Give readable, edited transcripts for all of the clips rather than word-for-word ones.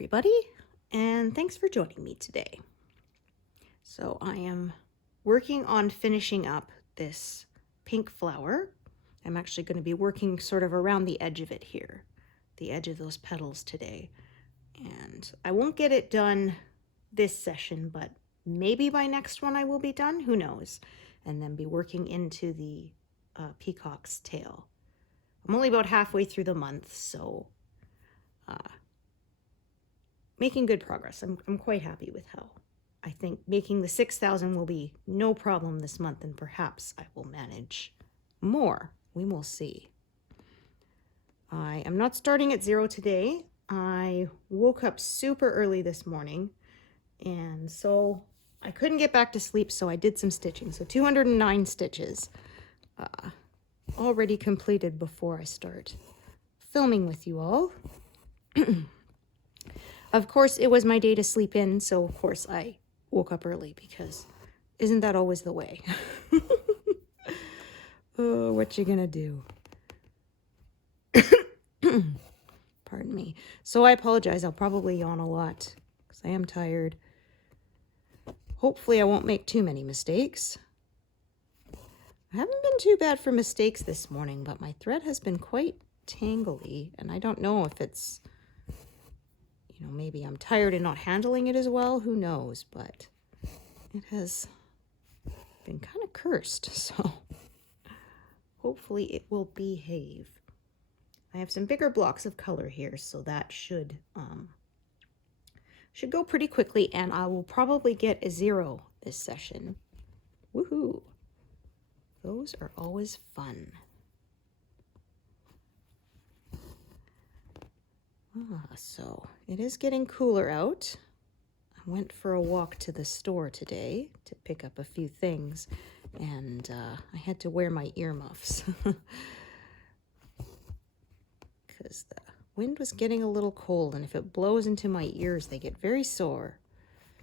everybody, and thanks for joining me today. So I am working on finishing up this pink flower. I'm actually going to be working sort of around the edge of it here, the edge of those petals today. And I won't get it done this session, but maybe by next one I will be done, who knows, and then be working into the peacock's tail. I'm only about halfway through the month, so making good progress. I'm quite happy with how I think making the 6,000 will be no problem this month, and perhaps I will manage more. We will see. I am not starting at 0 today. I woke up super early this morning, and so I couldn't get back to sleep, so I did some stitching. So 209 stitches already completed before I start filming with you all. Of course, it was my day to sleep in, so of course I woke up early because isn't that always the way? Oh, what you gonna do? Pardon me. So I apologize. I'll probably yawn a lot because I am tired. Hopefully I won't make too many mistakes. I haven't been too bad for mistakes this morning, but my thread has been quite tangly, and I don't know if it's, you know, maybe I'm tired and not handling it as well. Who knows? But it has been kind of cursed, so hopefully it will behave. I have some bigger blocks of color here, so that should go pretty quickly, and I will probably get a 0 this session. Woohoo! Those are always fun. So it is getting cooler out. I went for a walk to the store today to pick up a few things, and I had to wear my earmuffs because the wind was getting a little cold, and if it blows into my ears, they get very sore.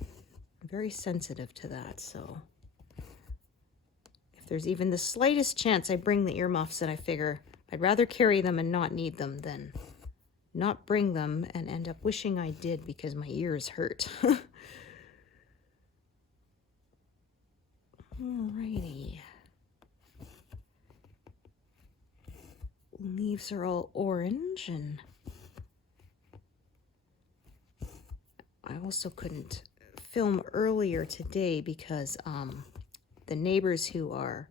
I'm very sensitive to that, so if there's even the slightest chance I bring the earmuffs, and I figure I'd rather carry them and not need them than not bring them and end up wishing I did because my ears hurt. Alrighty. Leaves are all orange, and I also couldn't film earlier today because the neighbors who are,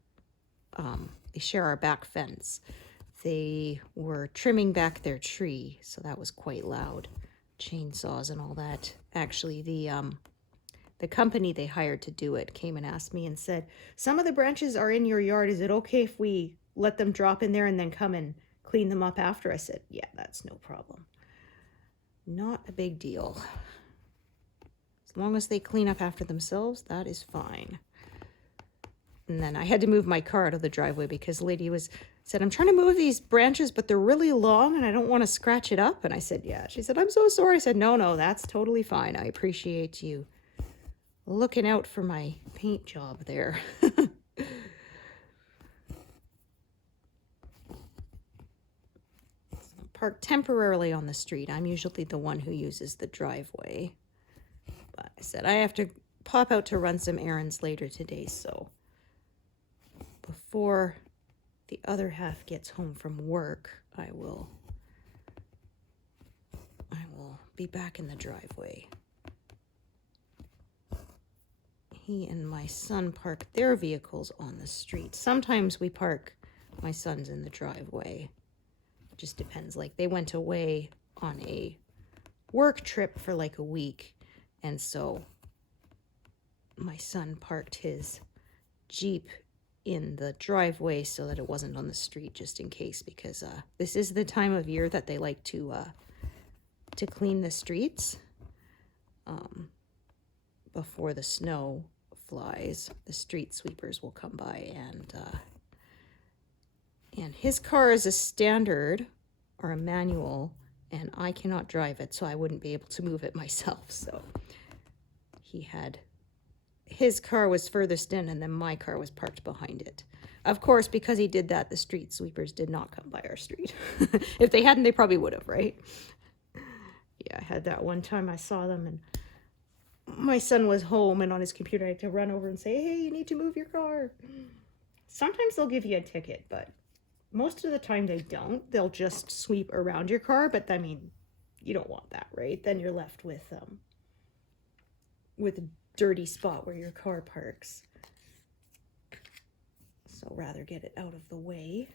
they share our back fence. They were trimming back their tree, so that was quite loud. Chainsaws and all that. Actually, the company they hired to do it came and asked me and said, some of the branches are in your yard. Is it okay if we let them drop in there and then come and clean them up after? I said, yeah, that's no problem. Not a big deal. As long as they clean up after themselves, that is fine. And then I had to move my car out of the driveway because the lady said, I'm trying to move these branches, but they're really long and I don't want to scratch it up. And I said, yeah. She said, I'm so sorry. I said, no, that's totally fine. I appreciate you looking out for my paint job there. Parked temporarily on the street. I'm usually the one who uses the driveway. But I said, I have to pop out to run some errands later today, so before the other half gets home from work, I will be back in the driveway. He and my son park their vehicles on the street. Sometimes we park my son's in the driveway. It just depends. Like, they went away on a work trip for like a week, and so my son parked his Jeep in the driveway so that it wasn't on the street, just in case, because this is the time of year that they like to clean the streets before the snow flies. The street sweepers will come by, and his car is a standard or a manual, and I cannot drive it, so I wouldn't be able to move it myself. So his car was furthest in, and then my car was parked behind it. Of course, because he did that, the street sweepers did not come by our street. If they hadn't, they probably would have, right? Yeah, I had that one time I saw them and my son was home and on his computer I had to run over and say, hey, you need to move your car. Sometimes they'll give you a ticket, but most of the time they don't. They'll just sweep around your car, but I mean, you don't want that, right? Then you're left with a dirty spot where your car parks. So rather get it out of the way.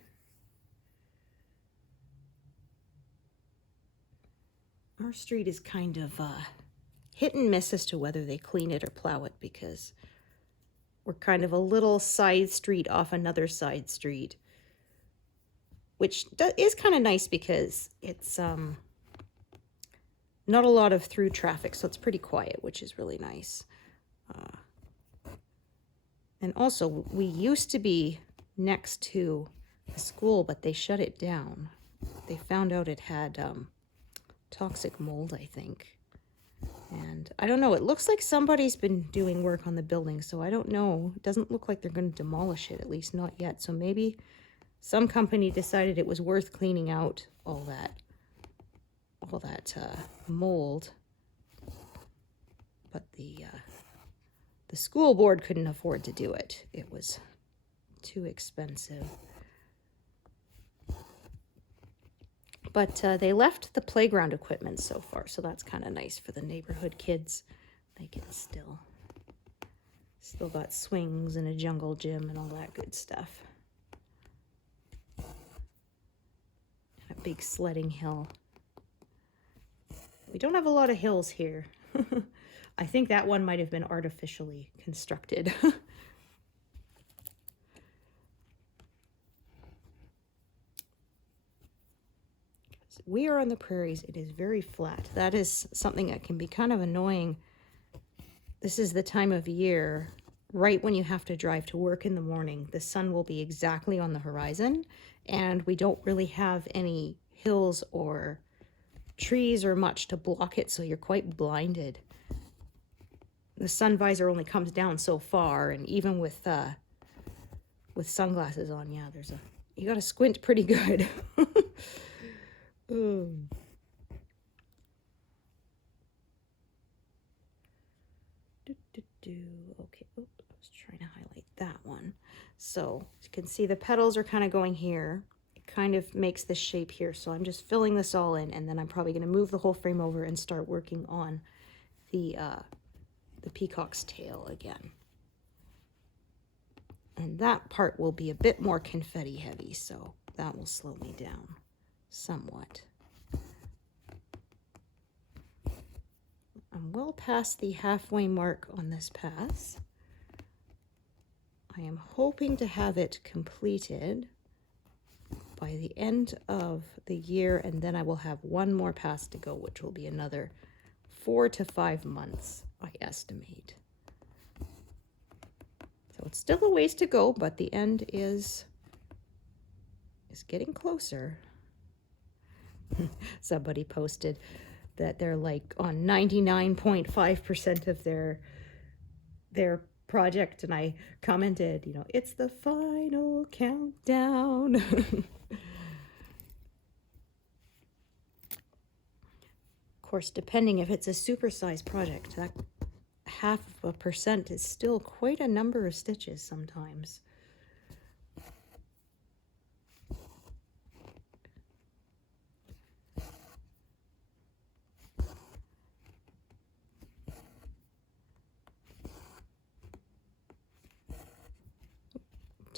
Our street is kind of hit and miss as to whether they clean it or plow it, because we're kind of a little side street off another side street, which is kind of nice because it's not a lot of through traffic, so it's pretty quiet, which is really nice. And also, we used to be next to a school, but they shut it down. They found out it had toxic mold, I think. And I don't know, it looks like somebody's been doing work on the building, so I don't know. It doesn't look like they're going to demolish it, at least not yet. So maybe some company decided it was worth cleaning out all that mold. But the school board couldn't afford to do it. It was too expensive. But they left the playground equipment so far, so that's kind of nice for the neighborhood kids. They can still got swings and a jungle gym and all that good stuff. And a big sledding hill. We don't have a lot of hills here. I think that one might have been artificially constructed. We are on the prairies. It is very flat. That is something that can be kind of annoying. This is the time of year, right when you have to drive to work in the morning. The sun will be exactly on the horizon, and we don't really have any hills or trees or much to block it, so you're quite blinded. The sun visor only comes down so far, and even with sunglasses on, yeah, you got to squint pretty good. Ooh. Okay, I was trying to highlight that one. So you can see the petals are kind of going here. It kind of makes this shape here. So I'm just filling this all in, and then I'm probably going to move the whole frame over and start working on the peacock's tail again. And that part will be a bit more confetti heavy, so that will slow me down somewhat. I'm well past the halfway mark on this pass. I am hoping to have it completed by the end of the year, and then I will have one more pass to go, which will be another 4 to 5 months, I estimate. So it's still a ways to go, but the end is getting closer. Somebody posted that they're like on 99.5% of their project, and I commented, you know, it's the final countdown. Of course, depending if it's a supersized project, that 0.5% is still quite a number of stitches sometimes.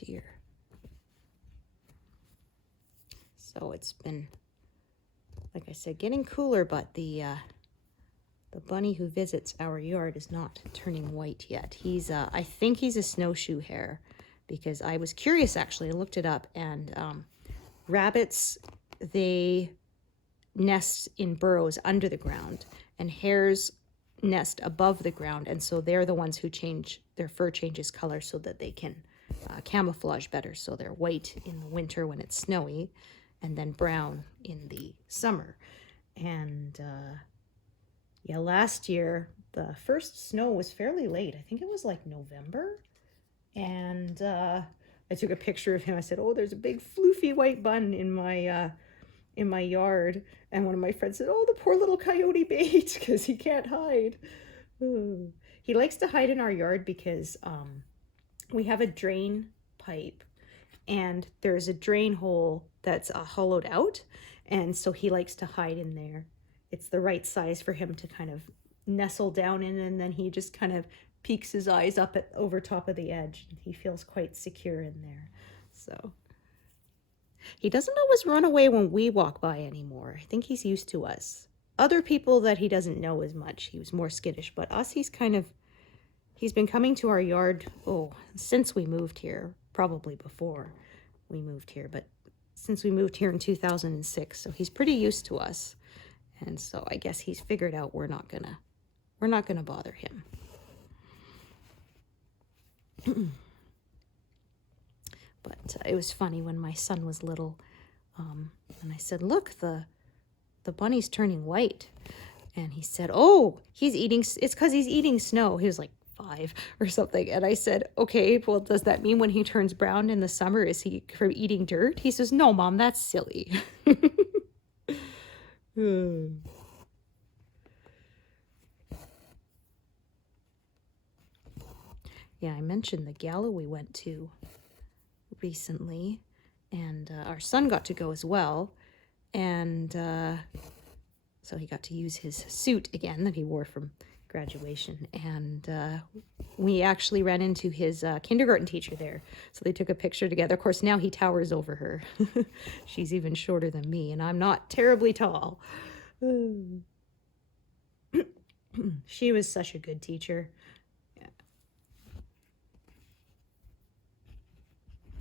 Dear. So it's been, like I said, getting cooler, but the bunny who visits our yard is not turning white yet. He's I think he's a snowshoe hare, because I was curious actually. I looked it up, and rabbits, they nest in burrows under the ground, and hares nest above the ground, and so they're the ones who their fur changes color so that they can camouflage better. So they're white in the winter when it's snowy, and then brown in the summer. And yeah, last year the first snow was fairly late. I think it was like November, and I took a picture of him. I said, oh, there's a big floofy white bun in my in my yard, and one of my friends said, "Oh, the poor little coyote bait," because he can't hide. Ooh. He likes to hide in our yard because we have a drain pipe, and there's a drain hole that's hollowed out, and so he likes to hide in there. It's the right size for him to kind of nestle down in, and then he just kind of peeks his eyes up at over top of the edge. He feels quite secure in there. So he doesn't always run away when we walk by anymore. I think he's used to us. Other people that he doesn't know as much, he was more skittish, but us, he's been coming to our yard, since we moved here, probably before we moved here, but since we moved here in 2006, so he's pretty used to us. And so I guess he's figured out we're not gonna bother him. But it was funny when my son was little, and I said, "Look, the bunny's turning white," and he said, "Oh, it's because he's eating snow." He was like 5 or something, and I said, "Okay, well, does that mean when he turns brown in the summer, is he from eating dirt?" He says, "No, Mom, that's silly." Yeah, I mentioned the gala we went to recently, and our son got to go as well, and so he got to use his suit again that he wore from graduation, and we actually ran into his kindergarten teacher there, so they took a picture together. Of course, now he towers over her. She's even shorter than me, and I'm not terribly tall. She was such a good teacher.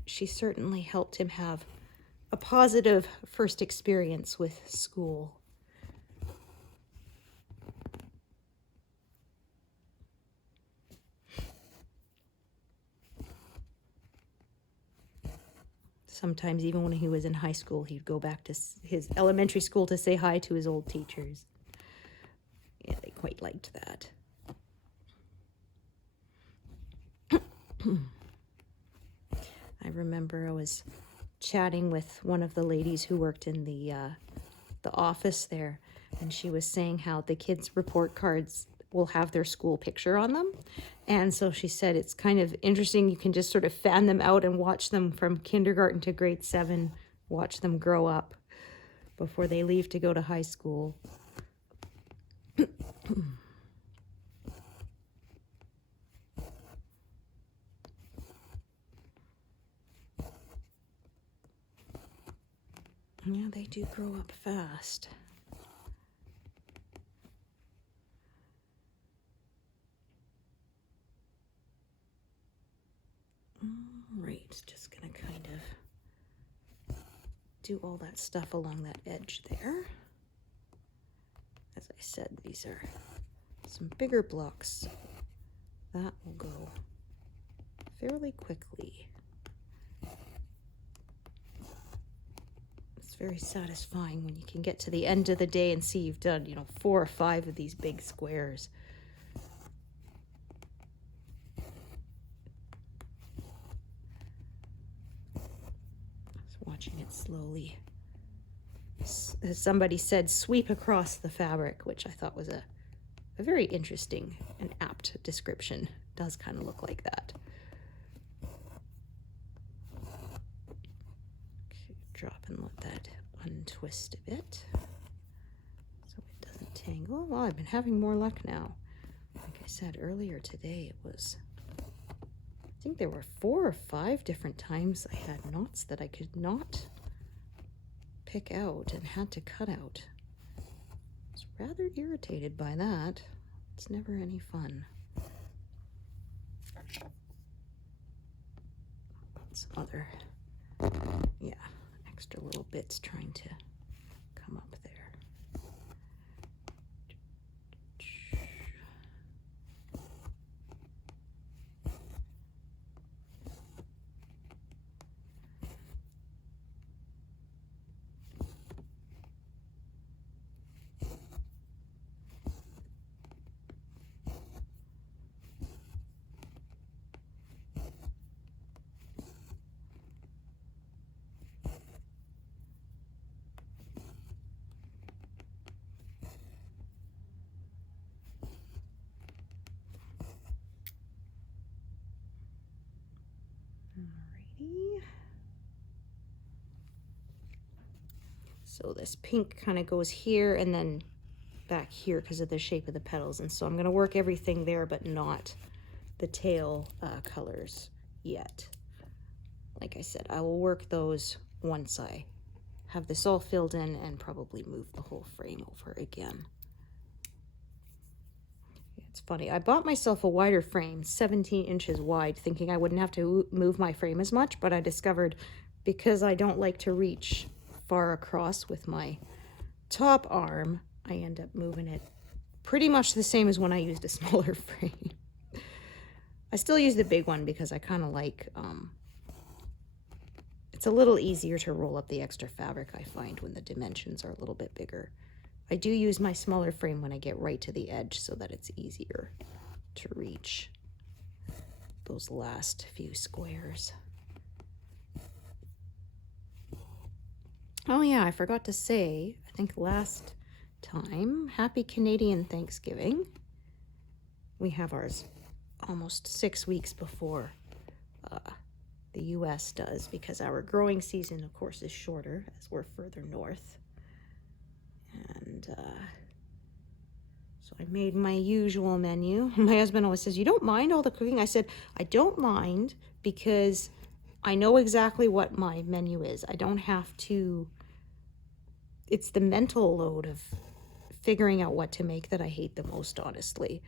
She certainly helped him have a positive first experience with school. Sometimes even when he was in high school, he'd go back to his elementary school to say hi to his old teachers. Yeah, they quite liked that. I remember I was chatting with one of the ladies who worked in the office there, and she was saying how the kids' report cards will have their school picture on them. And so she said it's kind of interesting. You can just sort of fan them out and watch them from kindergarten to grade 7, watch them grow up before they leave to go to high school. Yeah, they do grow up fast. Right, just gonna kind of do all that stuff along that edge there. As I said, these are some bigger blocks. That will go fairly quickly. It's very satisfying when you can get to the end of the day and see you've done, 4 or 5 of these big squares. Just watching it slowly. As somebody said, sweep across the fabric, which I thought was a very interesting and apt description. It does kind of look like that. Okay, drop and let that untwist a bit so it doesn't tangle. Well, I've been having more luck now. Like I said earlier today, I think there were 4 or 5 different times I had knots that I could not pick out and had to cut out. I was rather irritated by that. It's never any fun. Some other, extra little bits trying to come up there. So this pink kind of goes here and then back here because of the shape of the petals. And so I'm going to work everything there, but not the tail colors yet. Like I said, I will work those once I have this all filled in and probably move the whole frame over again. It's funny, I bought myself a wider frame, 17 inches wide, thinking I wouldn't have to move my frame as much, but I discovered because I don't like to reach far across with my top arm, I end up moving it pretty much the same as when I used a smaller frame. I still use the big one because I kind of like, it's a little easier to roll up the extra fabric, I find, when the dimensions are a little bit bigger. I do use my smaller frame when I get right to the edge so that it's easier to reach those last few squares. Oh yeah, I forgot to say, I think last time, Happy Canadian Thanksgiving. We have ours almost 6 weeks before the US does, because our growing season, of course, is shorter as we're further north. And so I made my usual menu. My husband always says, "You don't mind all the cooking?" I said, "I don't mind because I know exactly what my menu is. I don't have to, it's the mental load of figuring out what to make that I hate the most, honestly."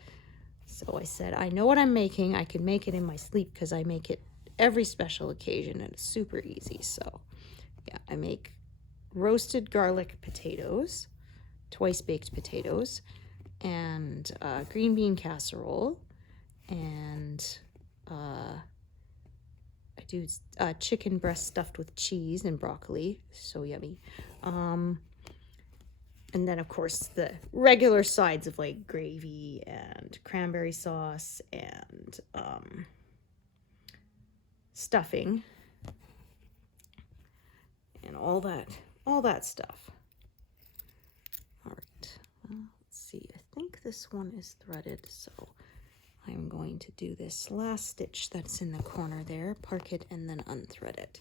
So I said, I know what I'm making. I can make it in my sleep because I make it every special occasion and it's super easy. So yeah, I make roasted garlic potatoes, twice baked potatoes, and green bean casserole, and I do chicken breast stuffed with cheese and broccoli, so yummy. And then of course the regular sides of like gravy and cranberry sauce and stuffing and all that stuff. All right, well, let's see, I think this one is threaded, so I'm going to do this last stitch that's in the corner there, park it and then unthread it.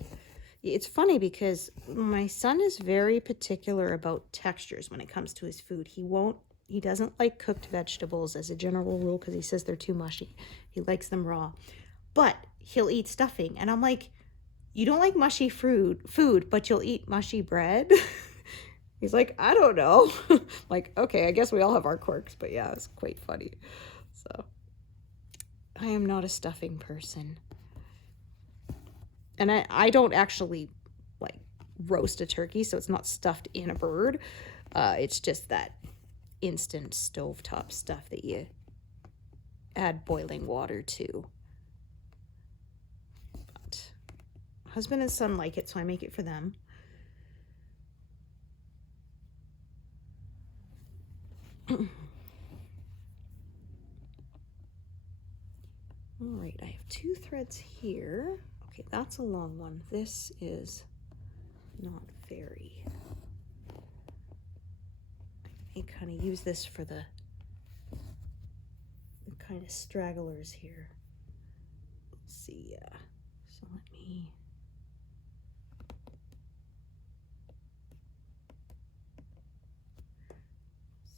It's funny because my son is very particular about textures when it comes to his food. He doesn't like cooked vegetables as a general rule because he says they're too mushy. He likes them raw, but he'll eat stuffing. And I'm like, you don't like mushy food, but you'll eat mushy bread? He's like, I don't know. Like, okay, I guess we all have our quirks, but yeah, it's quite funny. So I am not a stuffing person. And I don't actually like roast a turkey, so it's not stuffed in a bird. It's just that instant stovetop stuff that you add boiling water to. But husband and son like it, so I make it for them. All right, I have 2 threads here. Okay, that's a long one. This is not very. I may kind of use this for the kind of stragglers here. Let's see, yeah. So let me.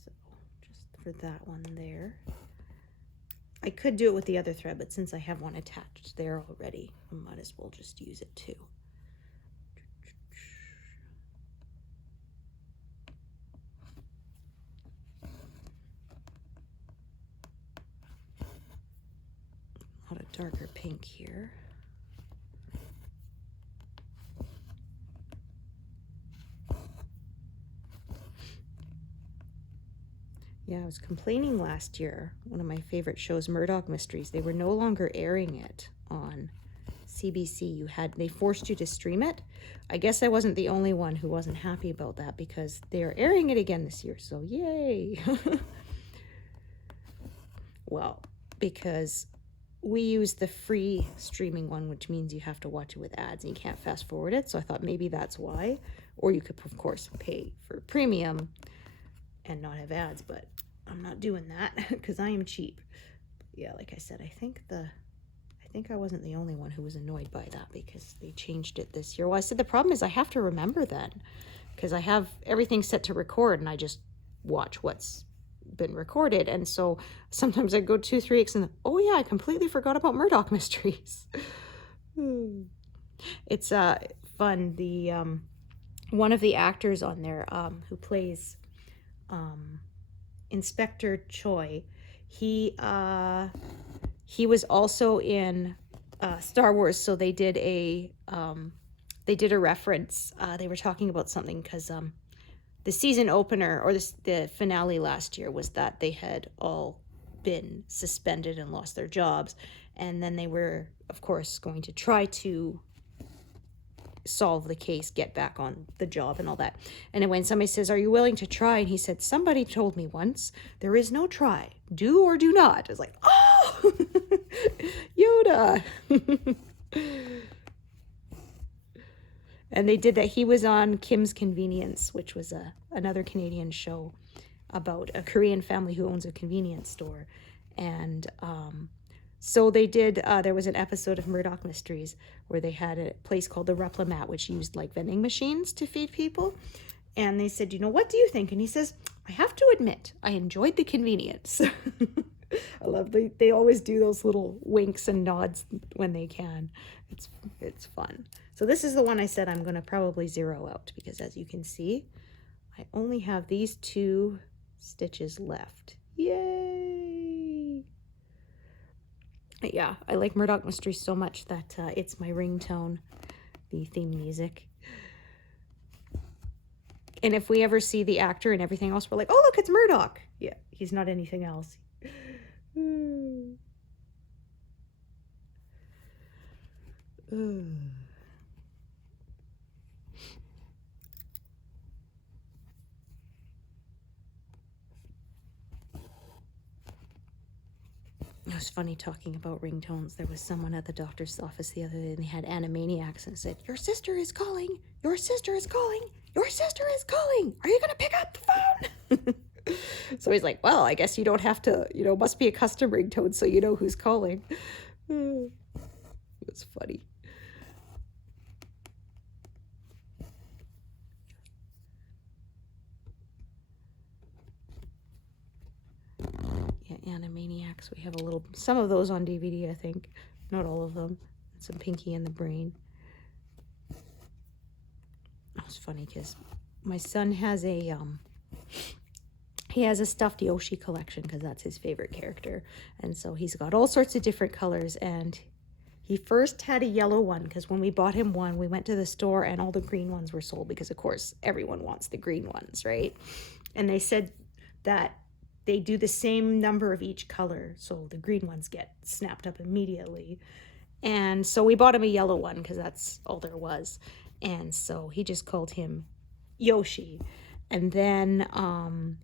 So just for that one there. I could do it with the other thread, but since I have one attached there already, I might as well just use it too. A lot of darker pink here. Yeah, I was complaining last year, one of my favorite shows, Murdoch Mysteries, they were no longer airing it on CBC. They forced you to stream it. I guess I wasn't the only one who wasn't happy about that because they're airing it again this year, so yay. Well, because we use the free streaming one, which means you have to watch it with ads and you can't fast forward it, so I thought maybe that's why. Or you could, of course, pay for premium and not have ads, but I'm not doing that because I am cheap. Yeah, like I said, I think I wasn't the only one who was annoyed by that because they changed it this year. Well, I said the problem is I have to remember then because I have everything set to record and I just watch what's been recorded. And so sometimes I go 2-3 weeks and oh yeah, I completely forgot about Murdoch Mysteries. It's fun. The one of the actors on there who plays Inspector Choi, he was also in Star Wars, so they did a reference. They were talking about something because the season opener or the finale last year was that they had all been suspended and lost their jobs, and then they were, of course, going to try to solve the case, get back on the job and all that. And then when somebody says, "Are you willing to try?" and he said, "Somebody told me once, there is no try. Do or do not." I was like, oh, Yoda. And they did that. He was on Kim's Convenience, which was another Canadian show about a Korean family who owns a convenience store. And so they did, there was an episode of Murdoch Mysteries where they had a place called the Replimat, which used like vending machines to feed people. And they said, what do you think? And he says, "I have to admit, I enjoyed the convenience." I love they always do those little winks and nods when they can. It's fun. So this is the one I said I'm going to probably zero out because as you can see, I only have these 2 stitches left. Yay! Yeah, I like Murdoch Mysteries so much that it's my ringtone, the theme music. And if we ever see the actor and everything else, we're like, oh, look, it's Murdoch. Yeah, he's not anything else. It was funny talking about ringtones. There was someone at the doctor's office the other day and they had Animaniacs and said, "Your sister is calling. Your sister is calling. Your sister is calling. Are you going to pick up the phone?" So he's like, "Well, I guess you don't have to, must be a custom ringtone so you know who's calling." It was funny. Yeah, Animaniacs. We have some of those on DVD, I think. Not all of them. Some Pinky and the Brain. It was funny because my son has he has a stuffed Yoshi collection because that's his favorite character. And so he's got all sorts of different colors. And he first had a yellow one because when we bought him one, we went to the store and all the green ones were sold because, of course, everyone wants the green ones, right? And they said that they do the same number of each color, so the green ones get snapped up immediately. And so we bought him a yellow one because that's all there was. And so he just called him Yoshi. And then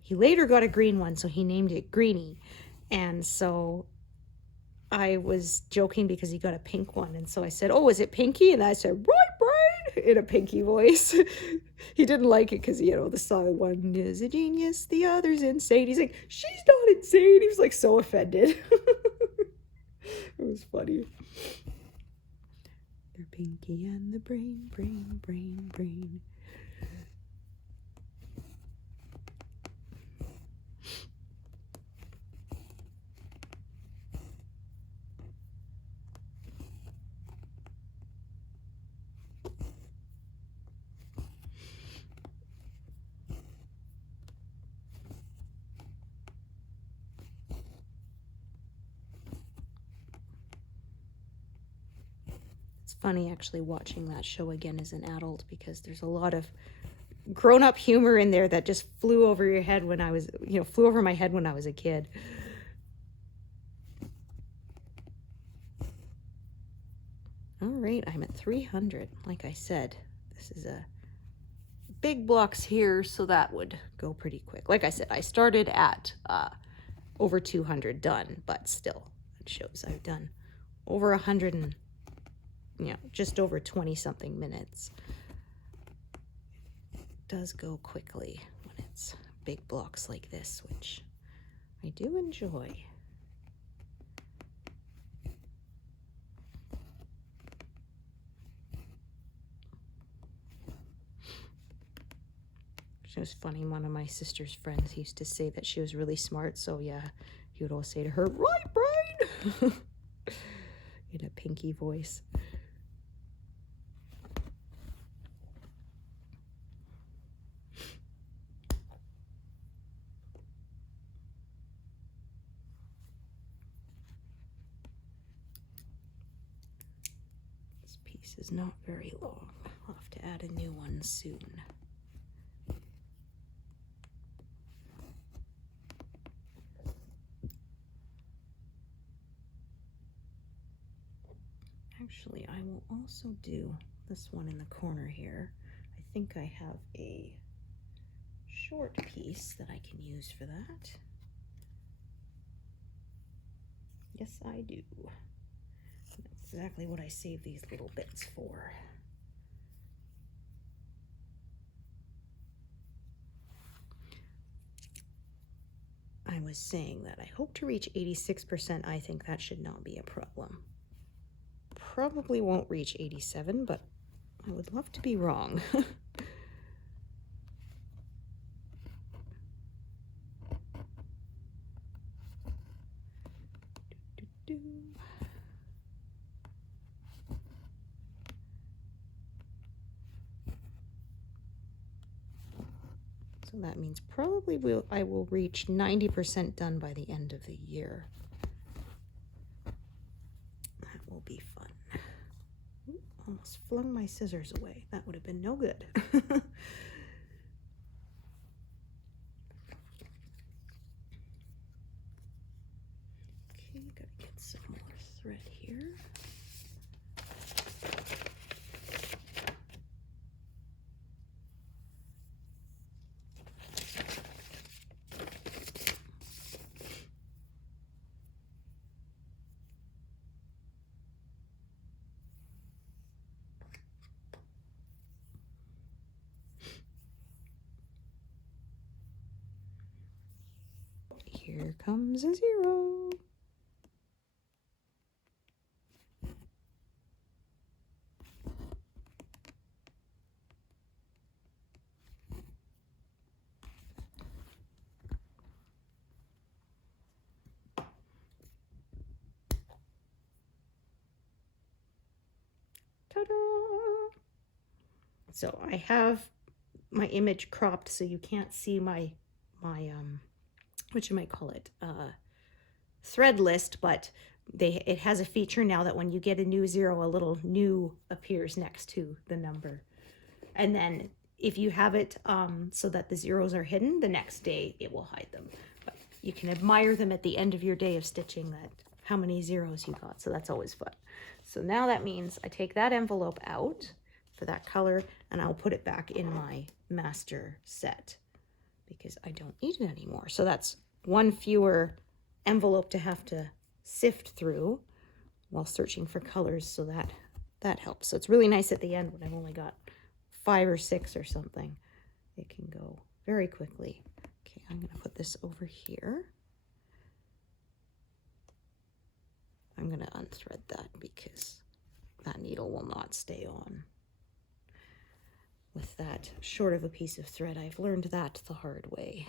he later got a green one, so he named it Greenie. And so I was joking because he got a pink one. And so I said, "Oh, is it Pinky?" And I said, "Right," in a Pinky voice. He didn't like it because, the song, "One is a genius, the other's insane." He's like, "She's not insane." He was like so offended. It was funny. They're Pinky and the Brain, brain, brain, brain. Funny actually watching that show again as an adult because there's a lot of grown-up humor in there that just flew over your head when I was, flew over my head when I was a kid. All right, I'm at 300. Like I said, this is a big blocks here, so that would go pretty quick. Like I said, I started at over 200 done, but still, it shows I've done over 100 and just over 20 something minutes. It does go quickly when it's big blocks like this, which I do enjoy. was funny. One of my sister's friends used to say that she was really smart. So yeah, he would always say to her, "Right, brain," in a pinky voice. This piece is not very long. I'll have to add a new one soon. Actually, I will also do this one in the corner here. I think I have a short piece that I can use for that. Yes, I do. That's exactly what I save these little bits for. I was saying that I hope to reach 86%. I think that should not be a problem. Probably won't reach 87, but I would love to be wrong. So that means probably I will reach 90% done by the end of the year. That will be fun. Ooh, almost flung my scissors away. That would have been no good. Okay, gotta get some more thread here. Here comes a 0. Ta-da! So I have my image cropped so you can't see my what you might call it, thread list, but it has a feature now that when you get a new 0, a little new appears next to the number. And then if you have it so that the zeros are hidden, the next day it will hide them. But you can admire them at the end of your day of stitching, that how many zeros you got. So that's always fun. So now that means I take that envelope out for that color and I'll put it back in my master set because I don't need it anymore. So that's one fewer envelope to have to sift through while searching for colors, so that helps. So it's really nice at the end when I've only got 5 or 6 or something. It can go very quickly. Okay, I'm going to put this over here. I'm going to unthread that because that needle will not stay on with that short of a piece of thread. I've learned that the hard way.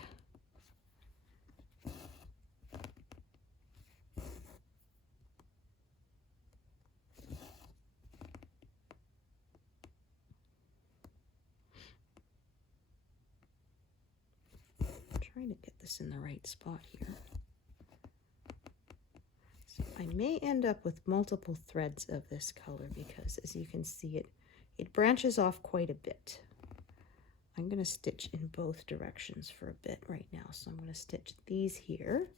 I'm trying to get this in the right spot here. So I may end up with multiple threads of this color because, as you can see, it branches off quite a bit. I'm going to stitch in both directions for a bit right now. So I'm going to stitch these here.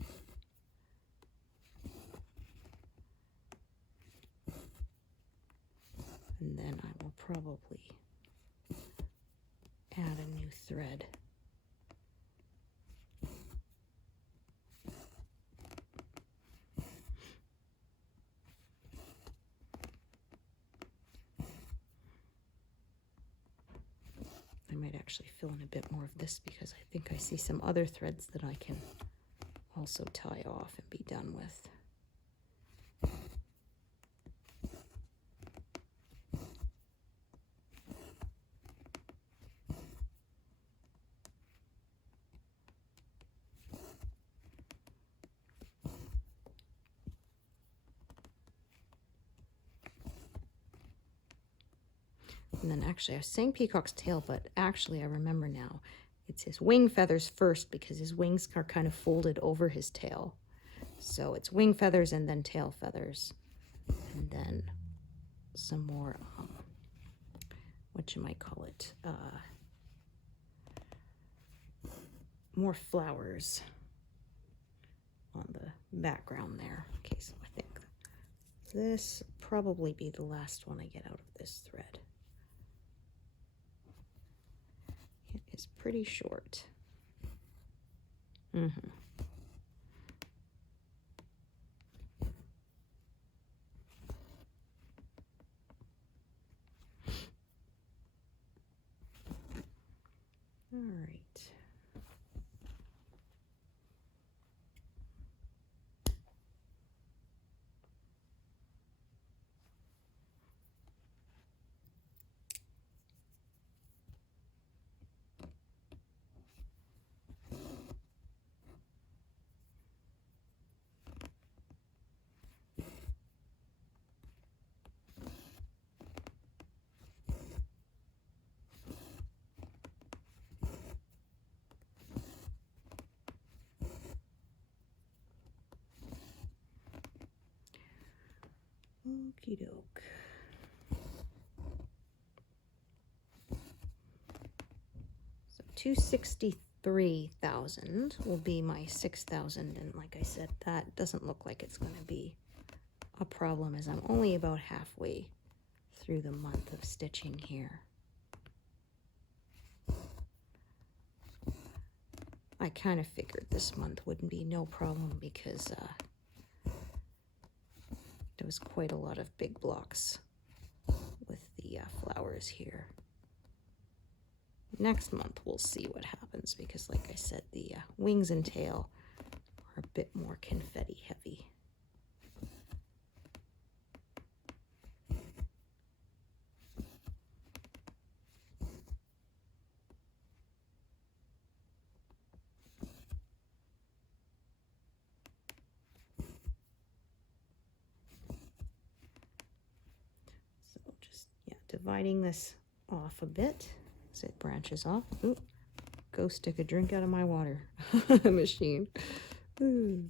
And then I will probably add a new thread. I might actually fill in a bit more of this because I think I see some other threads that I can also tie off and be done with. And then actually I was saying peacock's tail, but actually I remember now. It's his wing feathers first because his wings are kind of folded over his tail. So it's wing feathers and then tail feathers. And then some more, what you might call it, more flowers on the background there. Okay, so I think this probably be the last one I get out of this thread. It is pretty short. All right. Okie doke. So 263,000 will be my 6,000, and like I said, that doesn't look like it's going to be a problem as I'm only about halfway through the month of stitching here. I kind of figured this month wouldn't be no problem because there was quite a lot of big blocks with the flowers here. Next month we'll see what happens because like I said, the wings and tail are a bit more confetti heavy. Dividing this off a bit as it branches off. Ooh, go stick a drink out of my water machine. Ooh.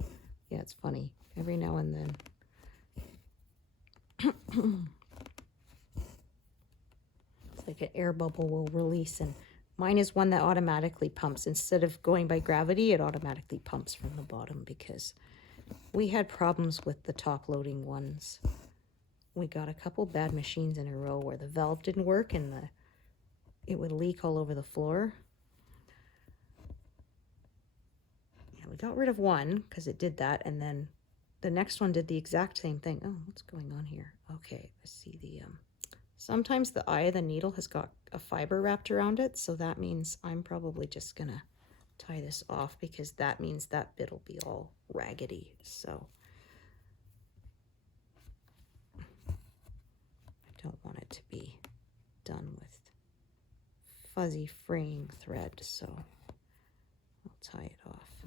Yeah, it's funny. Every now and then. It's like an air bubble will release, and mine is one that automatically pumps. Instead of going by gravity, it automatically pumps from the bottom because we had problems with the top loading ones. We got a couple bad machines in a row where the valve didn't work and it would leak all over the floor. Yeah, we got rid of one because it did that, and then the next one did the exact same thing. Oh, what's going on here? Okay, I see the sometimes the eye of the needle has got a fiber wrapped around it, so that means I'm probably just gonna tie this off because that means that bit will be all raggedy. So don't want it to be done with fuzzy fraying thread, so I'll tie it off,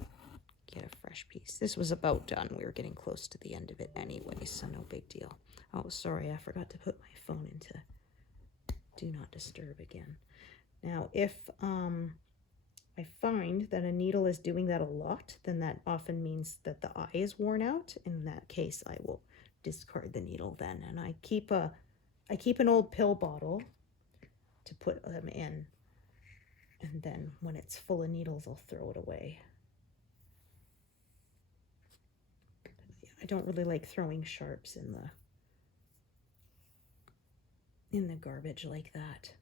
get a fresh piece. This was about done. We were getting close to the end of it anyway, so no big deal. Oh, sorry, I forgot to put my phone into do not disturb again. Now, if I find that a needle is doing that a lot, then that often means that the eye is worn out. In that case, I will discard the needle then, and I keep an old pill bottle to put them in, and then when it's full of needles, I'll throw it away. I don't really like throwing sharps in the garbage like that.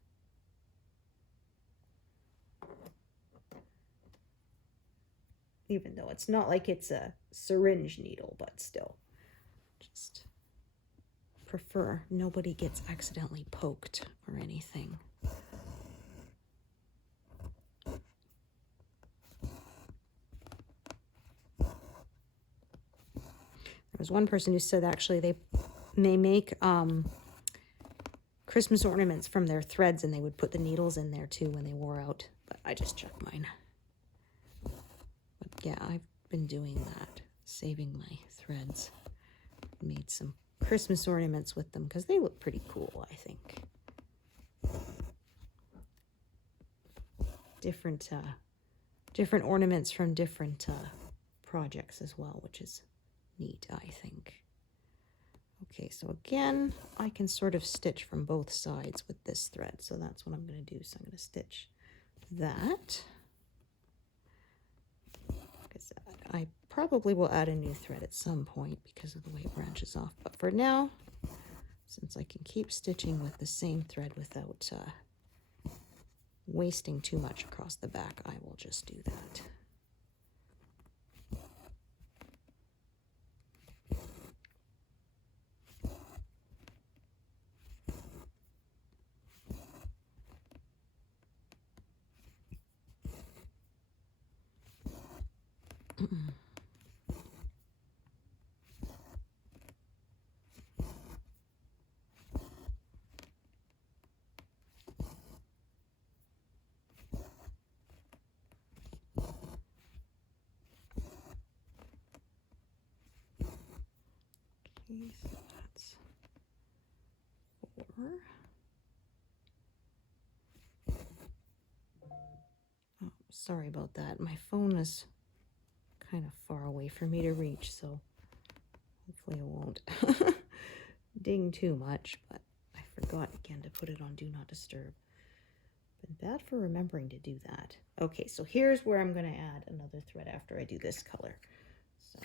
Even though it's not like it's a syringe needle, but still, just prefer nobody gets accidentally poked or anything. There was one person who said actually they make Christmas ornaments from their threads, and they would put the needles in there too when they wore out, but I just chucked mine. But yeah, I've been doing that, saving my threads. Made some Christmas ornaments with them because they look pretty cool, I think. different different ornaments from different projects as well, which is neat, I think. Okay, so again, I can sort of stitch from both sides with this thread, so that's what I'm going to do. So I'm going to stitch that. I probably will add a new thread at some point because of the way it branches off, but for now, since I can keep stitching with the same thread without wasting too much across the back, I will just do that. Okay, so that's 4. Oh, sorry about that. My phone is kind of far away for me to reach, so hopefully it won't ding too much, but I forgot again to put it on Do Not Disturb. Been bad for remembering to do that. Okay, so here's where I'm going to add another thread after I do this color. So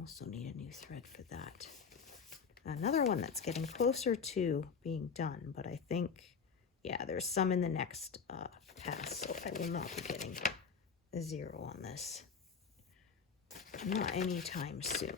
also need a new thread for that. Another one that's getting closer to being done, but I think, yeah, there's some in the next pass, so I will not be getting a 0 on this. Not anytime soon.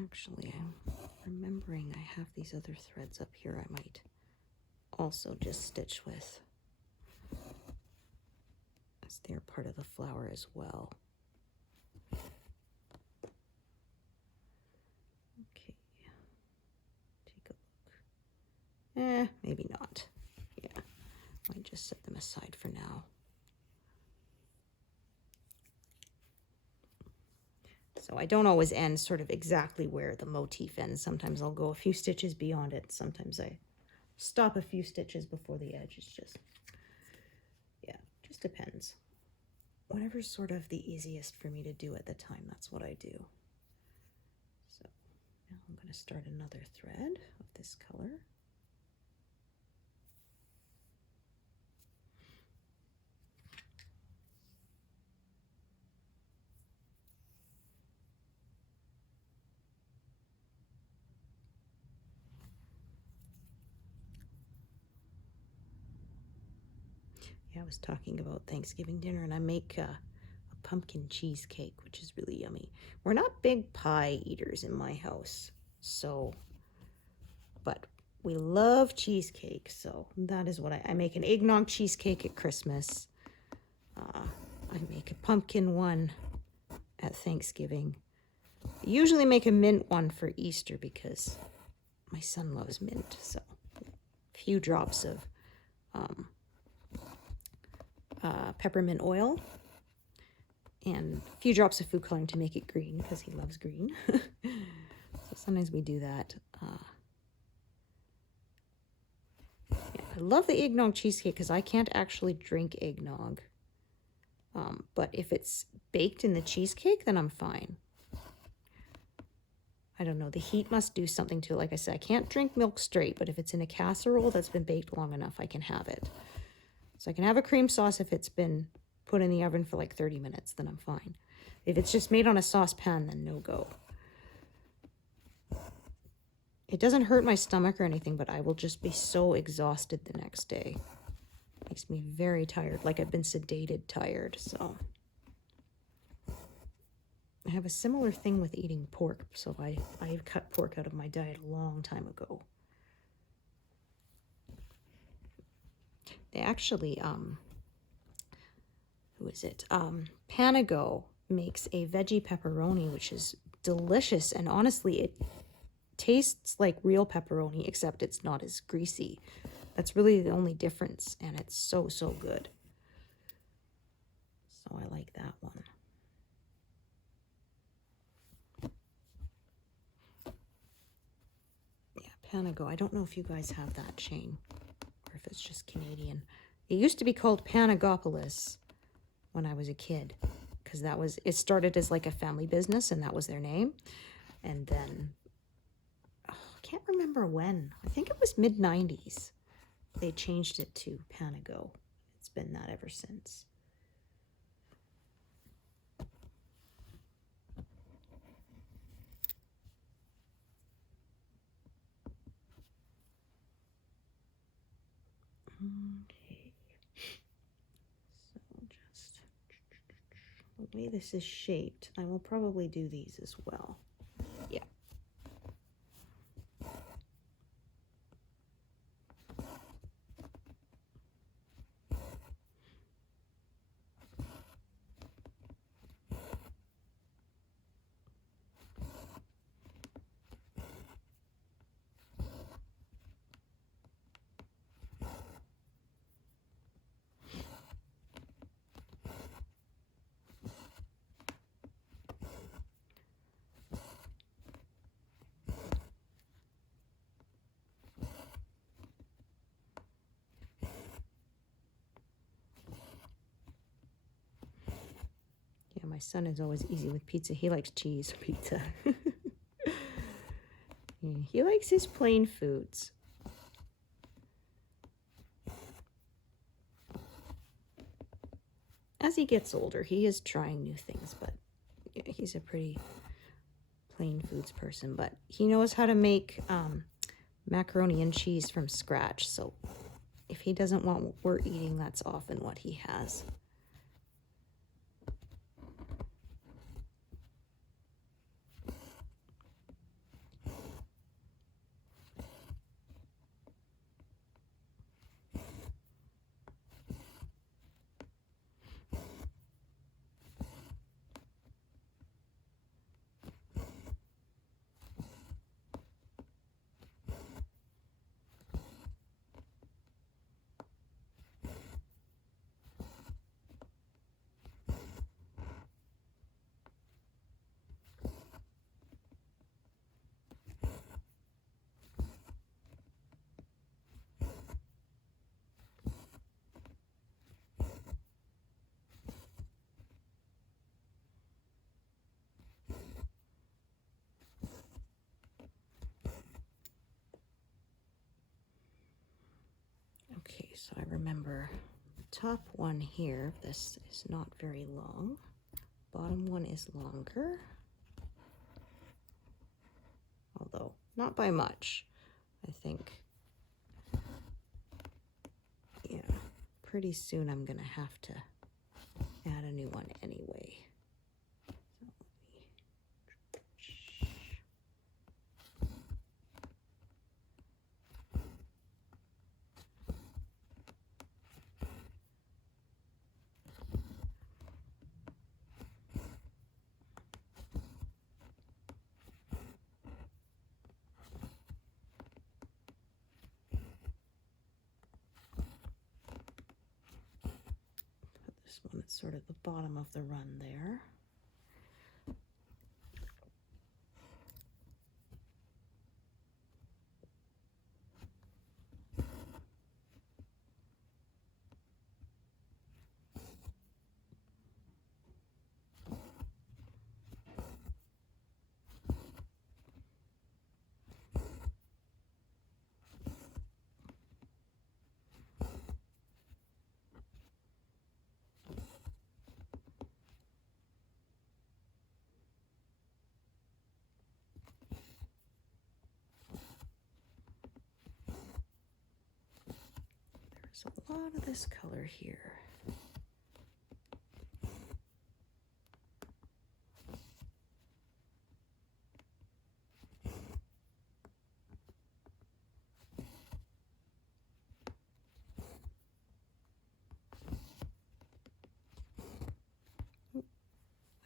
Actually, I'm remembering I have these other threads up here I might also just stitch with, as they're part of the flower as well. Okay, take a look. Maybe not. Yeah, might just set them aside for now. So I don't always end sort of exactly where the motif ends. Sometimes I'll go a few stitches beyond it. Sometimes I stop a few stitches before the edge. It's just, yeah, just depends. Whatever's sort of the easiest for me to do at the time, that's what I do. So now I'm going to start another thread of this color. I was talking about Thanksgiving dinner, and I make a pumpkin cheesecake, which is really yummy. We're not big pie eaters in my house, so, but we love cheesecake, so that is what I make an eggnog cheesecake at Christmas. I make a pumpkin one at Thanksgiving. I usually make a mint one for Easter because my son loves mint, so a few drops of peppermint oil and a few drops of food coloring to make it green because he loves green. So sometimes we do that. Yeah, I love the eggnog cheesecake because I can't actually drink eggnog. But if it's baked in the cheesecake, then I'm fine. I don't know, the heat must do something to it. Like I said, I can't drink milk straight, but if it's in a casserole that's been baked long enough, I can have it. So I can have a cream sauce if it's been put in the oven for like 30 minutes, then I'm fine. If it's just made on a saucepan, then no go. It doesn't hurt my stomach or anything, but I will just be so exhausted the next day. Makes me very tired, like I've been sedated tired, so. I have a similar thing with eating pork, so I cut pork out of my diet a long time ago. They actually, who is it? Panago makes a veggie pepperoni, which is delicious. And honestly, it tastes like real pepperoni, except it's not as greasy. That's really the only difference. And it's so, so good. So I like that one. Yeah, Panago. I don't know if you guys have that chain or if it's just Canadian. It used to be called Panagopolis when I was a kid, because it started as like a family business and that was their name. And then, I can't remember when. I think it was mid-90s. They changed it to Panago. It's been that ever since. Okay. So just the way this is shaped, I will probably do these as well. Yeah. Yeah, my son is always easy with pizza. He likes cheese pizza. Yeah, he likes his plain foods. As he gets older, he is trying new things, but yeah, he's a pretty plain foods person. But he knows how to make macaroni and cheese from scratch. So if he doesn't want what we're eating, that's often what he has. Okay, so I remember the top one here, this is not very long. Bottom one is longer, although not by much. I think, yeah, pretty soon I'm gonna have to add a new one anyway. This one is sort of the bottom of the run there. There's a lot of this color here.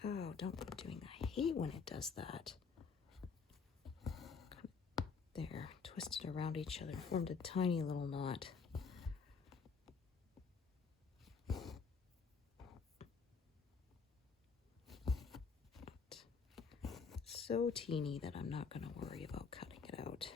Oh, don't go doing that. I hate when it does that. There, twisted around each other, formed a tiny little knot. So teeny that I'm not going to worry about cutting it out.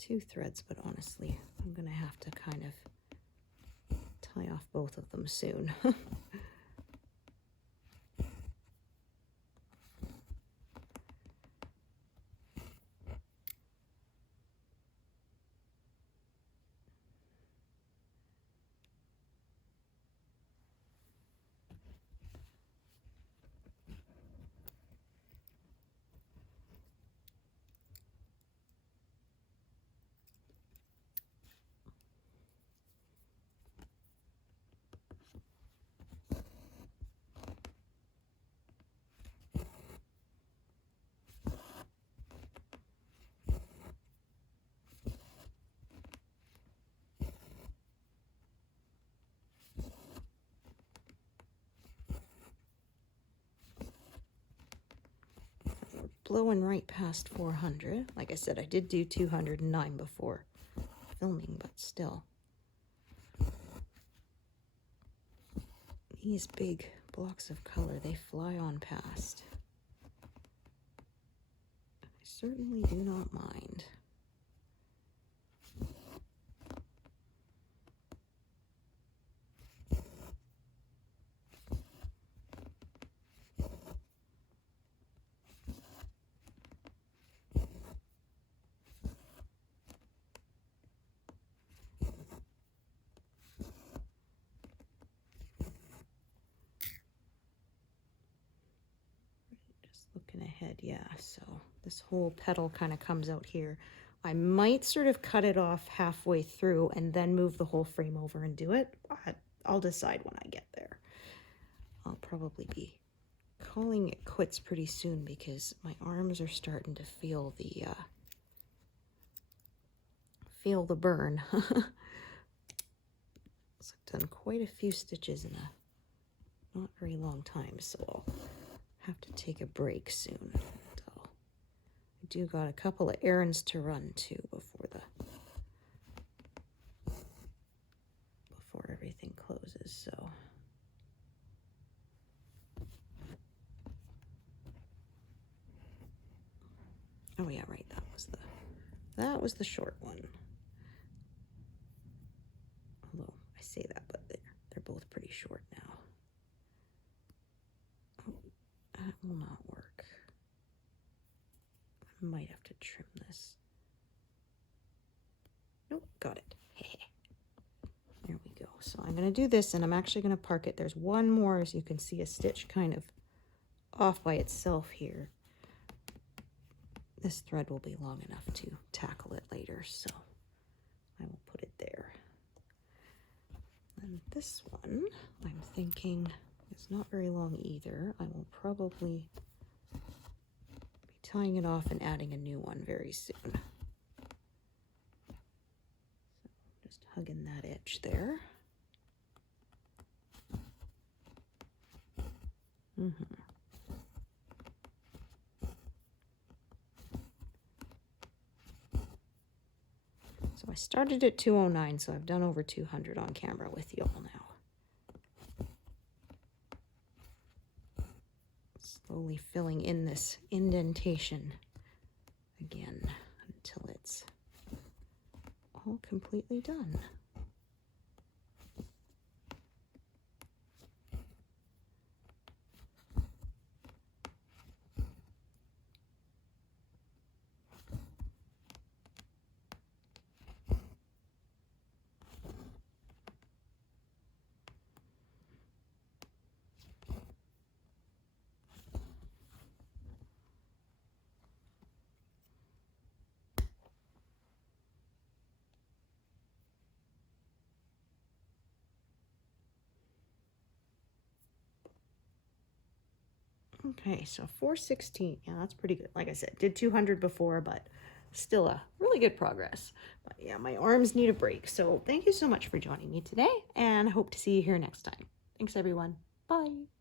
Two threads, but honestly, I'm going to have to kind of tie off both of them soon. Blowing right past 400. Like I said, I did do 209 before filming, but still. These big blocks of color, they fly on past. I certainly do not mind. Looking ahead, yeah, so this whole petal kind of comes out here. I might sort of cut it off halfway through and then move the whole frame over and do it. I'll decide when I get there. I'll probably be calling it quits pretty soon because my arms are starting to feel the burn. So I've done quite a few stitches in a not very long time, so I'll have to take a break soon. I do got a couple of errands to run too before everything closes, so oh yeah, right, that was the short one. Although I say that, but they're both pretty short now. Oh, that will not work. I might have to trim this. Nope, got it. There we go. So I'm going to do this, and I'm actually going to park it. There's one more, as you can see, a stitch kind of off by itself here. This thread will be long enough to tackle it later, so I will put it there. And this one, I'm thinking, is not very long either. I will probably be tying it off and adding a new one very soon. Just hugging that edge there. So I started at 209, so I've done over 200 on camera with you all now. Slowly filling in this indentation again until it's all completely done. Okay, so 416. Yeah, that's pretty good. Like I said, did 200 before, but still a really good progress. But yeah, my arms need a break. So thank you so much for joining me today, and I hope to see you here next time. Thanks, everyone. Bye.